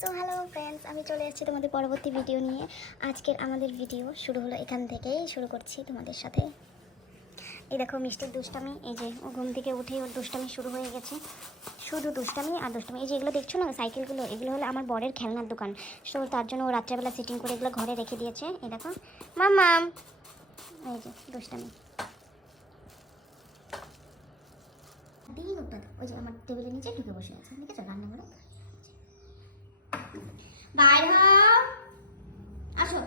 So hello friends, আমি চলে এসেছি তোমাদের পরবর্তী ভিডিও নিয়ে। আজকের আমাদের ভিডিও শুরু হলো এখান থেকেই শুরু করছি তোমাদের সাথে। এই দেখো মিষ্টির দুষ্টামি, এই যে ও ঘুম থেকে উঠেই ওর দুষ্টামি শুরু হয়ে গেছে। শুধু দুষ্টামি আর দুষ্টামি। এই যে এগুলো দেখছো না সাইকেলগুলো, এগুলো হলো আমার বরের খেলনার দোকান। সো তার জন্য ও রাত্রেবেলা সেটিং করে এগুলো ঘরে রেখে দিয়েছে। এই দেখো মাম্মাম, এই যে দুষ্টামি দিই ওটা। ওই যে আমার টেবিলের নিচে ঢুকে বসে আছে, দেখেছো রান্নাঘরে। বাইর হও, আসো।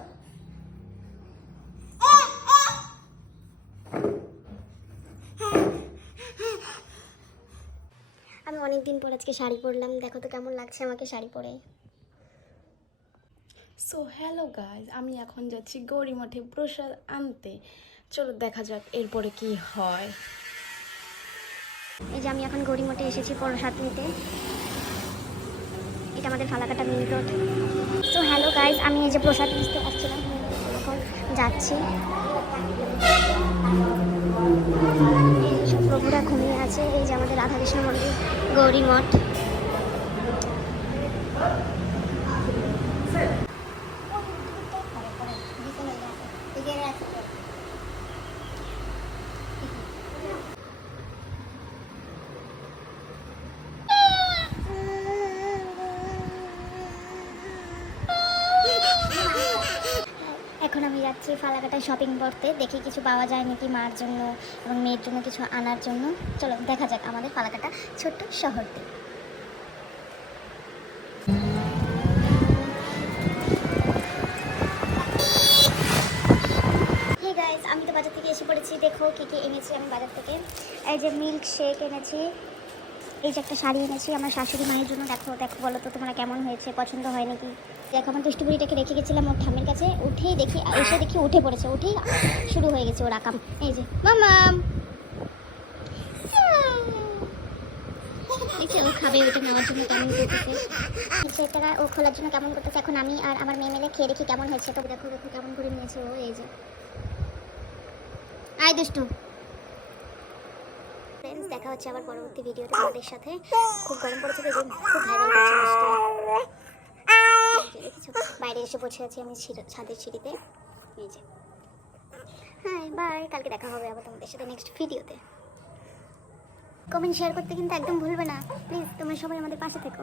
আমি অনেকদিন পর আজকে শাড়ি পরলাম, দেখো তো কেমন লাগছে আমাকে শাড়ি পরে। সো হ্যালো গাইজ, আমি এখন যাচ্ছি গৌরীমঠে প্রসাদ আনতে। চলো দেখা যাক এরপরে কি হয়। এই যে আমি এখন গৌরীমঠে এসেছি প্রসাদ নিতে। এটা আমাদের Falakata main road. So hello guys, আমি এই যে প্রসাদ নিতে আসছিলাম, এখন যাচ্ছি। সব প্রভুরা ঘুমিয়ে আছে। এই যে আমাদের রাধাকৃষ্ণ মন্দির, গৌরী মঠ। এখন আমি যাচ্ছি ফালাকাটায় শপিং করতে, দেখি কিছু পাওয়া যায় নাকি মার জন্য এবং মেয়ের জন্য কিছু আনার জন্য। চলো দেখা যাক আমাদের ফালাকাটা ছোট্ট শহরতে। হে গাইস, আমি তো বাজার থেকে এসে পড়েছি। দেখো কী কী এনেছি আমি বাজার থেকে। এই যে মিল্ক শেক এনেছি, এই যে একটা শাড়ি এনেছি আমার শাশুড়ি মায়ের জন্য। দেখো দেখো, বলো তো তোমরা কেমন হয়েছে, পছন্দ হয় নাকি। দেখো আমার দুষ্টু বুড়িটাকে রেখে গেছিলাম ওর ঠামের কাছে, উঠেই দেখি এসে দেখি উঠে পড়েছে, উঠেই শুরু হয়ে গেছে ওর আকাম। এই যে মামাম, দেখছি ও খাবে, ওটা নেওয়ার জন্য কেমন করতেছে, সেটা ও খোলার জন্য কেমন করতেছে। এখন আমি আর আমার মেয়ে মেলে খেয়ে দেখি কেমন হয়েছে। তো দেখো দেখো কেমন করে নিয়েছে ও। এই যে আয় দুষ্টু। ফ্রেন্ডস, দেখা হচ্ছে আবার পরবর্তী ভিডিওতে তোমাদের সাথে। খুব গরম পড়েছে, দেখুন খুব ভাইরাল করছে মিষ্টি। দেখেছো বাইরে এসে বসে আছি আমি ছাদের সিঁড়িতে। এই যে হ্যাঁ বাই, কালকে দেখা হবে আবার তোমাদের সাথে নেক্সট ভিডিওতে। কমেন্ট শেয়ার করতে কিন্তু একদম ভুলবে না প্লিজ, তোমরা সবাই আমাদের পাশে থেকো।